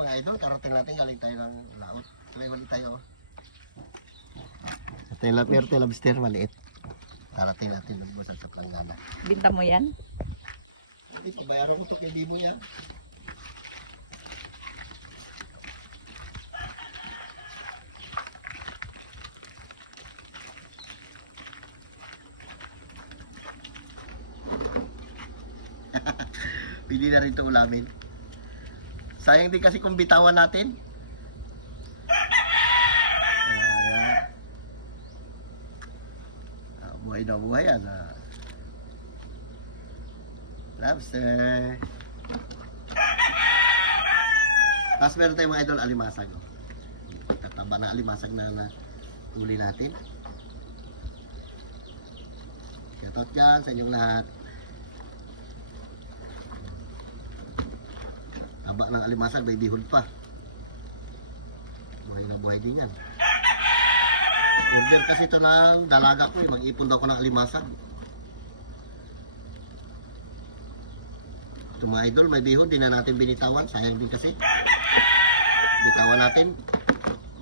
mga idol, karating natin galing tayo ng laot. Tuloy tayo. Ito yung meron lobster maliit. Karating natin ng busag sa planggana. Binta mo yan? Hindi, pabayaran ko ito kay Dimo yan. Pili na rin ito ulamin. Sayang din kasi kung bitawan natin. Buhay na buhay yan. Lobster. Tapos meron tayong mga idol alimasag. Tataba na alimasag na uli natin. Shoutout dyan sa inyong lahat. Taba ng alimasag, may bihon pa. Buhay na buhay din yan. Order kasi ito ng dalaga ko eh. Mag-ipon daw ko ng alimasag. Ito mga idol, may bihon. Di na natin binitawan. Sayang din kasi. Bitawan natin.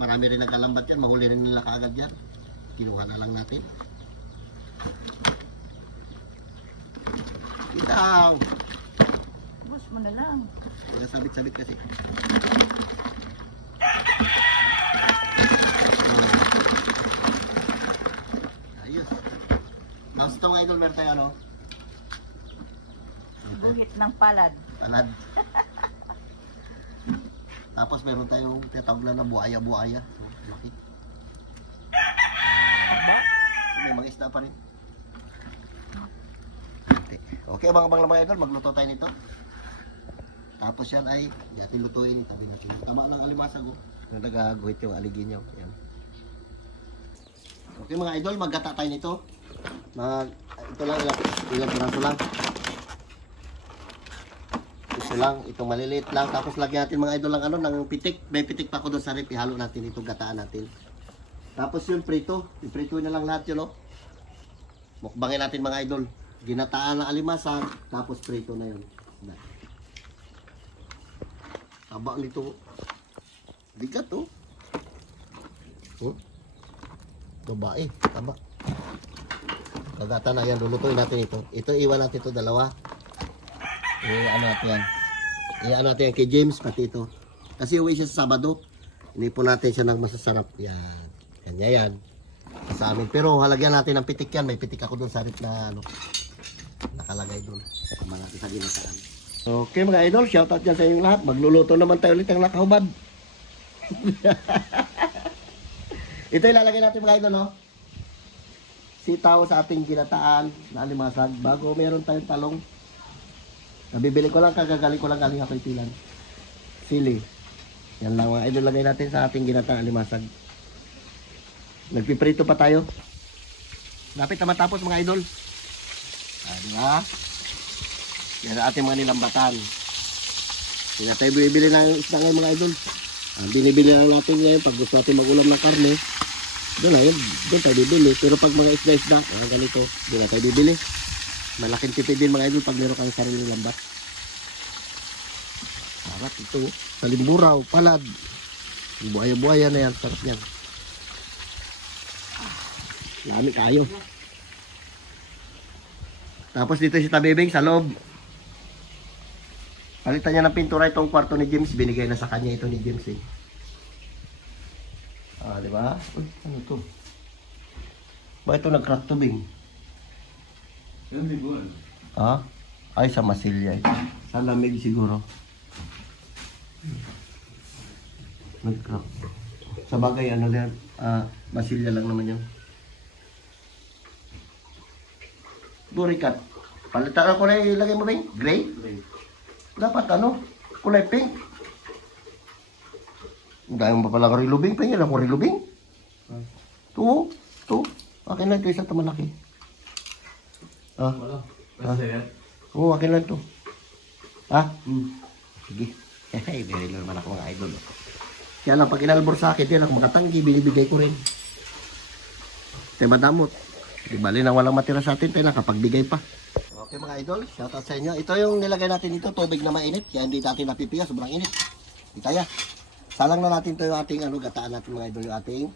Marami rin nagkalambat yan. Mahuli rin nila kaagad yan. Kinuha na lang natin. Bitaw! Bus mo na lang. Sabit-sabit kasi. Ayos. Tapos ito mga idol, meron tayo ano? Guhit ng palad. Palad. Tapos meron tayong tinatawag na buaya-buaya. So, laki. May mga isda pa rin. Okay mga idol, magluto tayo nito. Tapos yan ay natin lutuin. Tabi natin. Tama lang alimasag oh. Nagaguhit yung aligin nyo. Yan. Okay mga idol, maggata tayo nito. Ito lang, ilang piraso lang. Ito lang, ito maliliit lang. Tapos lagyan natin mga idol lang ano, ng pitik. May pitik pa ko doon sa rip. Ihalo natin ito, gataan natin. Tapos yung prito. Iprito na lang lahat yun oh. Mukbangin natin mga idol. Ginataan ng alimasag. Tapos prito na yun. Taba nito. Bigat oh. Babae, taba. Kagata na yan, lulutuin natin ito. Ito iwan natin ito dalawa. Ano natin yan. Ano natin yan kay James pati ito. Kasi uwi siya sa Sabado. Inipon natin siya ng masasarap. Yan. Kanya yan. Sa amin. Pero halagyan natin ng pitik yan. May pitik ako doon sa rip na ano. Nakalagay doon. Tama natin sa ginataan. Okay mga idol, shoutout dyan sa inyong lahat. Magluluto naman tayo ulit ng nakahubad. Ito ilalagay natin mga idol, no? Sitaw sa ating ginataan na alimasag. Bago meron tayong talong. Nabibili ko lang, kagagali ko lang galing ako itilan. Sili. Yan lang mga idol, lagay natin sa ating ginataan alimasag. Nagpiprito pa tayo. Lapit na matapos mga idol. Diba? Yan ang ating mga nilambatan. Hindi na tayo bibili ng isda ngayon mga idol. Ang binibili lang natin ngayon pag gusto natin mag-ulam ng karne. Doon na yun, doon tayo bibili. Pero pag mga isda-isda, ganito, doon na tayo bibili. Malaking tipid din mga idol pag meron kang sarili lambat. Sarap ito. Salimburaw, palad. Buhaya-buhaya na yan, sarap yan. Lami kayo. Tapos dito si Tabibing sa loob. Palitan niya ng pintura itong kwarto ni James. Binigay na sa kanya ito ni James eh. Di ba? Uy, ano to? Ba ito nag-crack to, Bing? Ay, sa masilya ito. Sa lamig siguro. Nag-crack. Sa bagay, ano yan? Masilya lang naman yan. Burikat. Palitan ako na ilagay mo, Bing? Gray? Dapat ano? Kulay pink. Dahil mo pa pala karilubing. Pahingin ako rilubing. Ito. Ito. Akin lang ito. Isa ito malaki. Oo, akin lang ito. Sige. Very normal ako mga idol. Kaya lang pag inalbor sa akin, yan ako makatanggi. Binibigay ko rin. Tayo madamot. Di bali na walang matira sa atin. Tayo nakapagbigay pa. Okay mga idol, shoutout sa inyo. Ito yung nilagay natin dito, tubig na mainit. Kaya hindi natin napipiga, sobrang init. Itaya. Salang na natin to yung ating ano, gataan natin mga idol, yung ating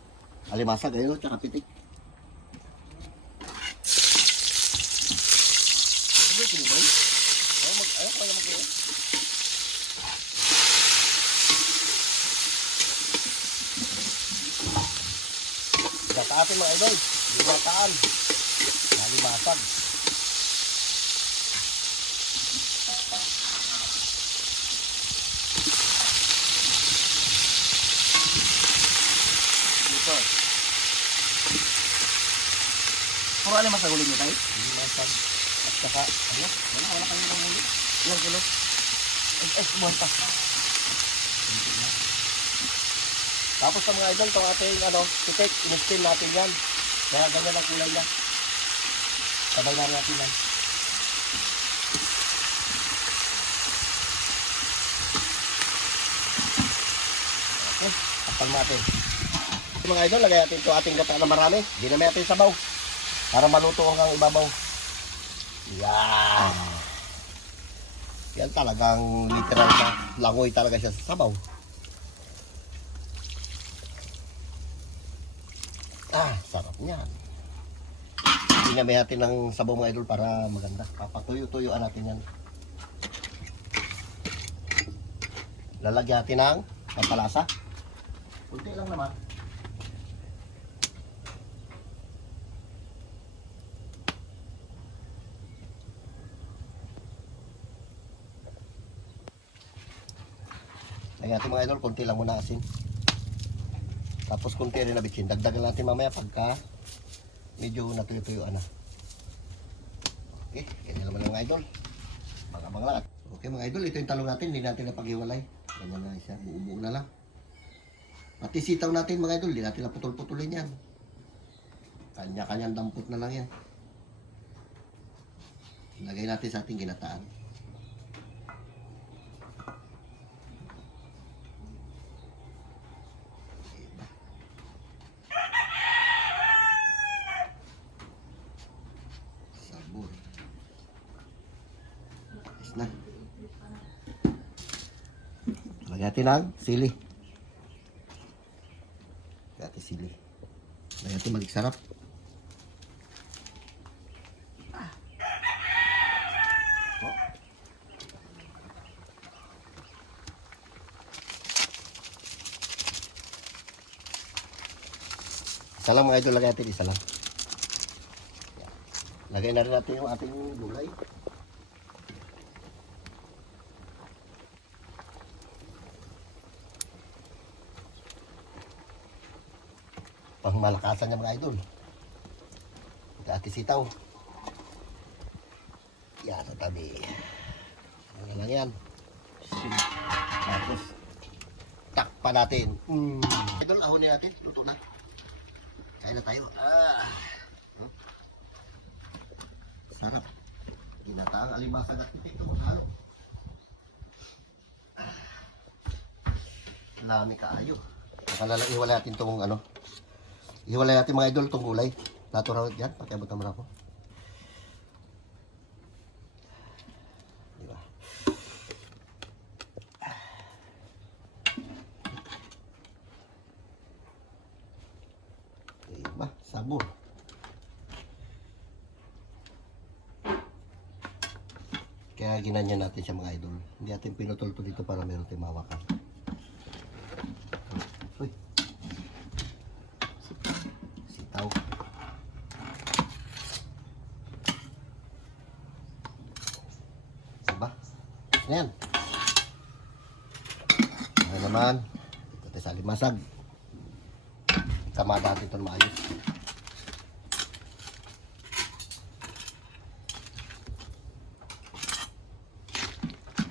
alimasag, ayun, tsaka pitik. Ano ito ba? Ayaw ko naman kayo. Gataan mga idol. Gataan. Alimasag. Dito. Puro alimasag ulit nyo tayo? Alimasag. At saka, ano? Wala kayong mga ulit. Ilang kilo? Buwan pa. Tapos sa mga idol, itong ating ano, pitik, in-steam natin yan. Kaya ganyan ang kulay niya. Sabay na rin natin yan. Okay, tapal natin. Mga idol, lagay natin ito ating gata na marami. Hindi namin natin sabaw. Para maluto hanggang ibabaw. Yan. Yan talagang literal na langoy talaga siya sa sabaw. Sarap niyan. Hinamay natin ng sabaw mga idol para maganda. Papatuyo-tuyuan natin yan. Lalagyan natin ng pampalasa. Kunti lang naman. Lagyan natin mga idol, kunti lang muna asin. Tapos kunti rin na bitsin. Dagdagan natin mamaya pagka medyo natuyo-tuyuan na. Okay, ganyan naman mga idol. Abang lang. Okay mga idol, ito yung talong natin. Hindi natin napag-iwalay. Ganyan na siya. Buo-buo na lang. Pati sitaw natin mga idol. Hindi natin naputol-putulin yan. Kanya-kanyang dampot na lang yan. Lagay natin sa ating ginataan. Na. Lagyan natin ang sili. Lagyan natin sili. Lagyan natin maligsarap. Isa lang mga idol, lagyan natin isa lang. Lagay na rin natin yung ating gulay. Pangmalakasan niya mga idol. Dati sitaw. Yan sa tabi. Ano na lang yan. Tapos takpan natin. Idol, ahonin natin. Luto na. Kain na tayo. Sarap. Ginataang alimasag at pitik ito. Halo. Lami kaayo. Iwalay natin itong ano. Iwalay natin mga idol itong gulay. Natural dyan. Pakiabot naman ako. Diba? Diba? Sabor. Kaya ginanyan natin siya mga idol. Hindi natin pinutol to dito para meron tayong mawakan. Uy. Sitaw. Diba? Ayan. Ayan naman. Ito tayo sa alimasag. Kamada natin ito maayos.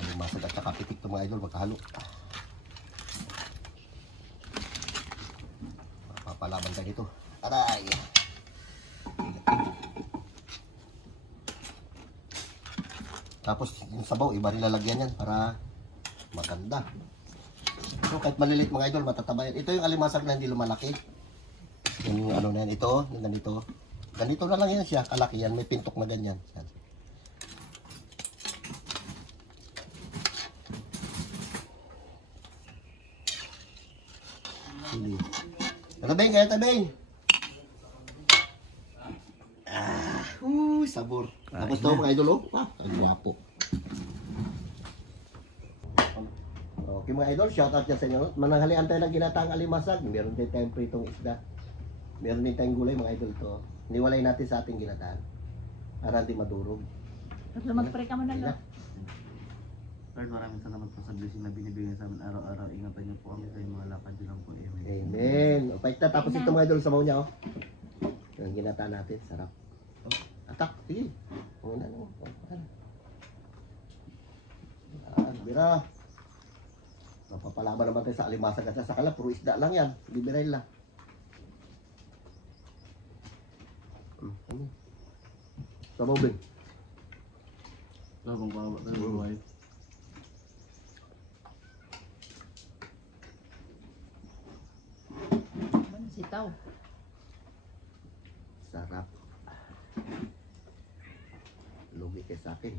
Alimasag at saka pitik ito mga idol. Magkahalo. Papalaban ka dito. Aray! Tapos yung sabaw, iba rin lalagyan yan para maganda. So kahit maliliit mga idol, matataba yan. Ito yung alimasag na hindi lumalaki. Yung ano na yan, ito, yung ganito. Ganito na lang yan siya, kalaki yan. May pintok na ganyan. Yan. Sige. Tabing, kaya tabing. Sabor. Tapos to mga idol, oh. Wow, ang gwapo. Okay mga idol, shoutout dyan sa inyo. Mananghalian tayo ng ginataang alimasag. Meron din tayong pritong isda. Meron din tayong gulay mga idol to. Niwalay natin sa ating ginataan. Para hindi madurog. Tapos mag-pray ka muna lang. Lord, maraming salamat po sa blessing na binibigay sa amin araw-araw. Ingatan niyo po kami sa inyong mga lakad niyo lang po. Amen. Amen. O, paita, tapos ito mga idol sa niya, oh. Yung ginataan natin, sarap. Atak, sige. Una, no. Bira. Mapapalaban naman tayo sa alimasag at sa kala, puro isda lang yan. Liberay lang. Sabaw, Ben. Labang kawa tayo buhay. Sitaw. Sarap. Lugi kayo sa akin.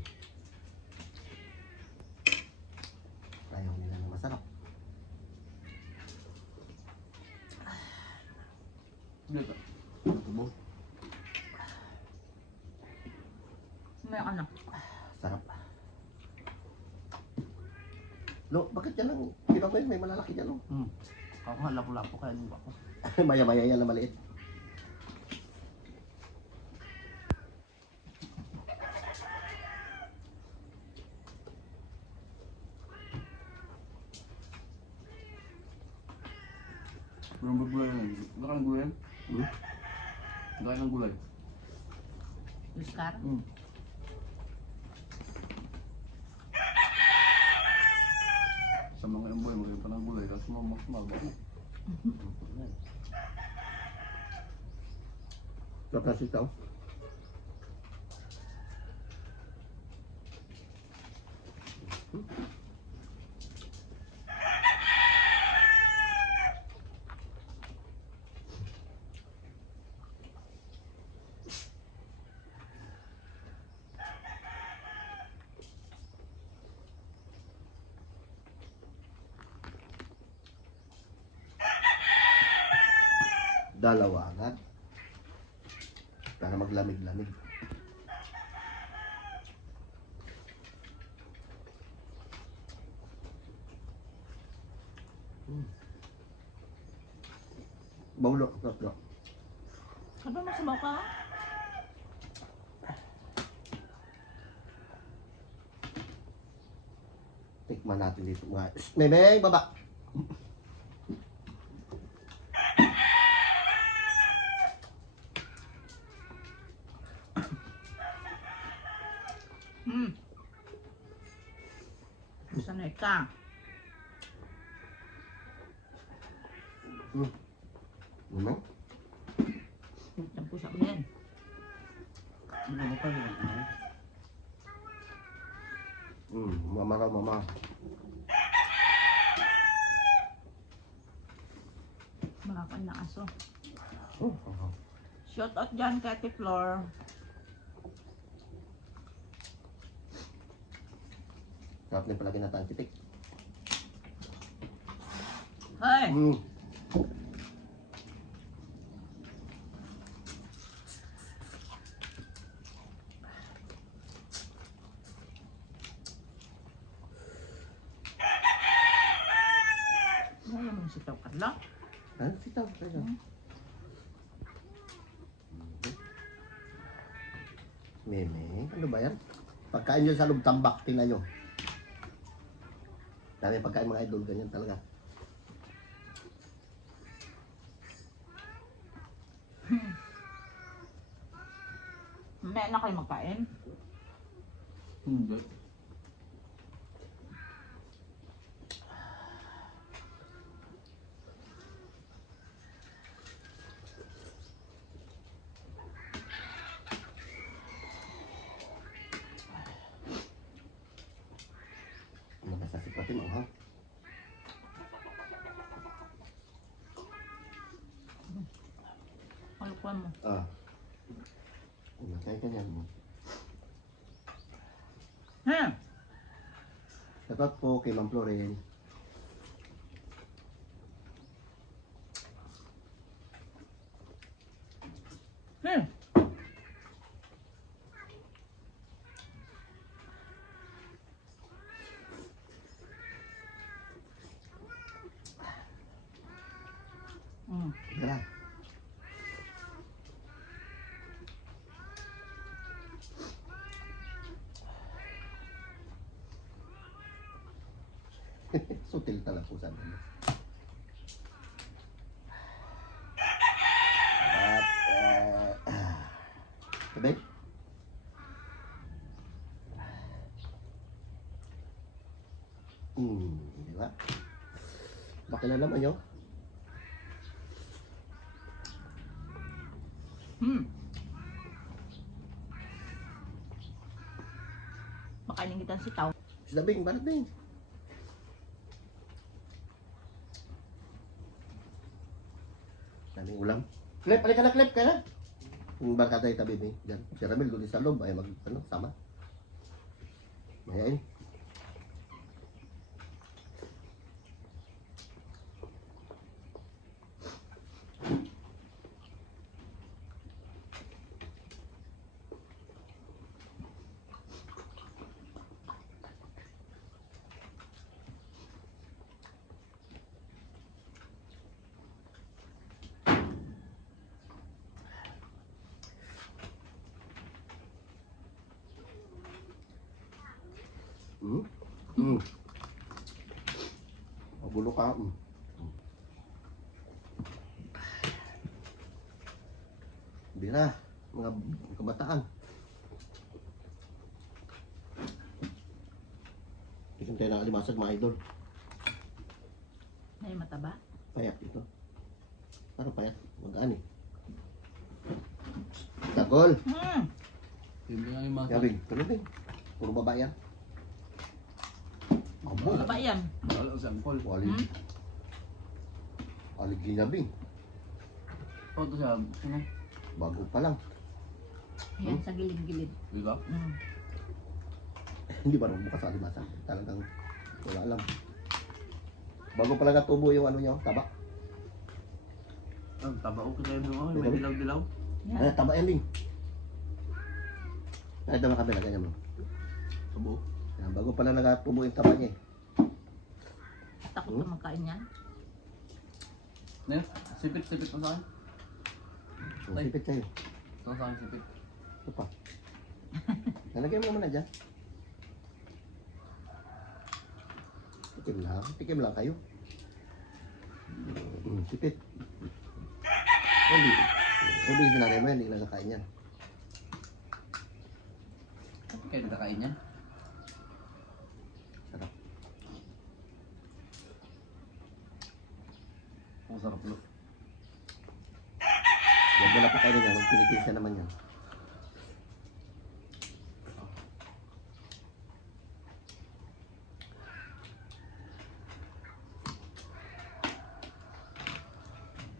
Ayaw nila na masarap. Dito. Tubo. May anak. Sarap. Lo, bakit yan ang pinaboy? May malalaki dyan, oh. Ako nga lapo-lapo kaya nung ako. Maya-maya yan na maliit. Yung gulay na yun. Nakang gulay? Hmm? Nakang gulay? Luskar. Sa mga emboy, magay pa ng gulay. Kasi mas mabago. Sarap na sitaw. Dalawa agad. Para maglamig-lamig. Baulo, tatlo. Ano mo sumaw ka? Tikman natin dito mga. Meme, baba. Sanay ka. Ano? Tampo sa ulan. Ano ba pa rin? Mama raw, mama. Mga kan na aso. Oh, Shout out dyan kay Ate Flor. sarap din palagi natin titik. Hey! Ano naman sitaw ka lang? Ano sitaw? Meme, ano ba yan? Pagkain nyo sa lubtambak, tingnan nyo. Dami pagkain mga idol, ganyan talaga. May na kayo magkain? Hindi. Ano ba sa sipatin mo, ha? Kalukuan mo. Kaya ganyan mo. Shoutout po kay Ma'am Floren. Sutil talaga po sana. At, sabi? Di ba? Makilala mo nyo? Makainin kita si Tao. Sabing, balat na yun. Daming ulam. Clip, alika na, clip ka na. Yung barkada yung tabi ni dyan. Si Ramil doon sa loob, ay sama. Mayain. Magulo ka. Bira, mga kabataan. Isang tayo ng alimasag, mga idol. May mataba. Payat ito. Parang payat. Magaan eh. Tagol. Hindi nga yung mga Gabing, tuloy din. Puro babae yan. Abo. Baba yan. wala sa ampol. Wali. Wali ginabing. O, ito siya. Ano? Bago pa lang. Yan sa gilid-gilid. Di ba? Hindi ba bukas sa alimasag? Talagang wala alam. Bago pa lang natubo yung ano nyo, taba. Ang taba ko tayo doon. May dilaw-dilaw. Ano, taba yan din. Nakita mo kabila, ganyan mo. Tubo. Yan, bago pa lang natubo yung taba niya eh. Takot ka magkain yan. Ne? Sipit-sipit mo sa akin. Ay. Sipit sa'yo. Sa akin sipit. Ito pa. Nalagay mo naman na dyan. Tikim lang kayo. Sipit. Hindi sinanay mo yan, hindi nakakain yan. Bakit kayo nagkakain yan? Sarap. Ang sarap lo. Yan mo na pa kayo niya, magpinitin siya naman yan.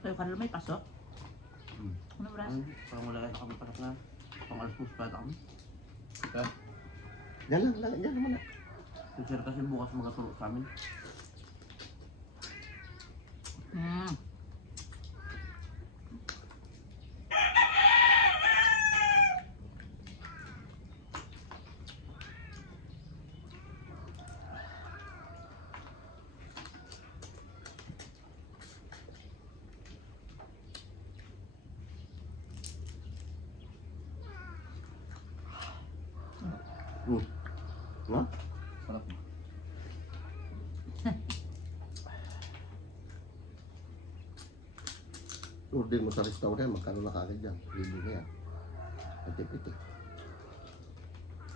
Kayo kanila may pasok. Ano oras? Parang wala kayo nakapagpasak na. Pang alas po sa kami. Kaya, Yan naman na. teacher kasi bukas magaturo sa amin. No? Sarap. Order mo sa restaurant, magkano na kagad yan? Libo na yan. Pitik-pitik.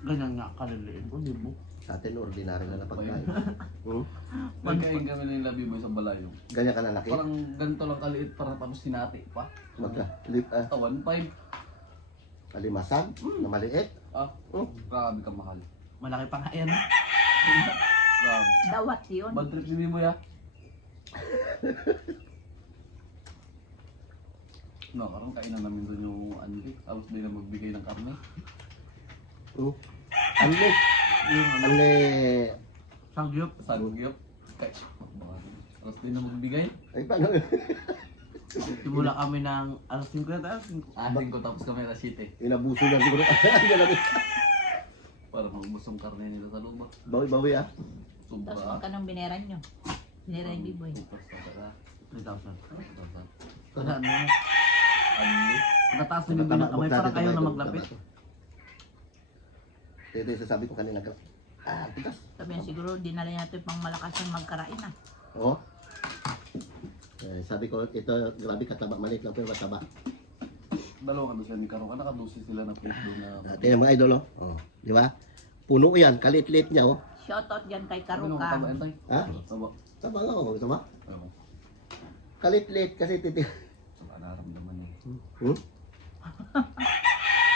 Ganyan nga kaliliin ko, di mo. Sa atin, ordinary na na pagkain. Nagkain kami ng labi mo sa balayo. Ganyan ka na laki. Parang ganito lang kaliit para tapos sinati pa. Magka, 1.5. alimasag, na maliit. Ah, grabe ka mahal. Malaki pa nga yan. Grabe. Dawat yun. Bad trip ni mo ya. No, karang kainan namin doon yung Anli. Tapos di na magbigay ng karne. Anli. Yung ano, Anli. Sangyup. sagugyop. Kaya, tapos di na magbigay. Ay, paano? Simula kami ng alas 5 na tayo. Ating ko tapos kami alas 7. Inabuso lang siguro. Yan lang. Para magbus ang karne nila sa loob. Bawi-bawi ah. Sobra. Tapos magkanong bineran nyo. Bineran yung B-boy. Super sa 3,000. 3,000. Wala na. Anli. Pagkataas na yung binakamay, parang kayo na maglapit. Ito yung sasabi ko kanina. Tigas. Sabi niya siguro, dinala natin pang malakas yung magkarain ah. Oo. Sabi ko, ito, grabe kataba. Maliit lang pero mataba. Dalawa ka doon sila ni Karo. Nakadusi sila na plate doon na... Tingnan mga idol, oh. Oh. Di ba? Puno yan. Kalit-lit niya, oh. Shoutout dyan kay Ano Karuka. taba yan tayo? Ha? Taba. Taba nga, oh. Taba? Oo. Kalit-lit kasi titi... Taba naramdaman niya. Hmm?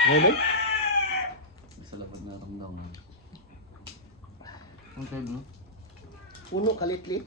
Ngayon? Sa labad naramdaman. Ang tayo no? Puno, kalit-lit.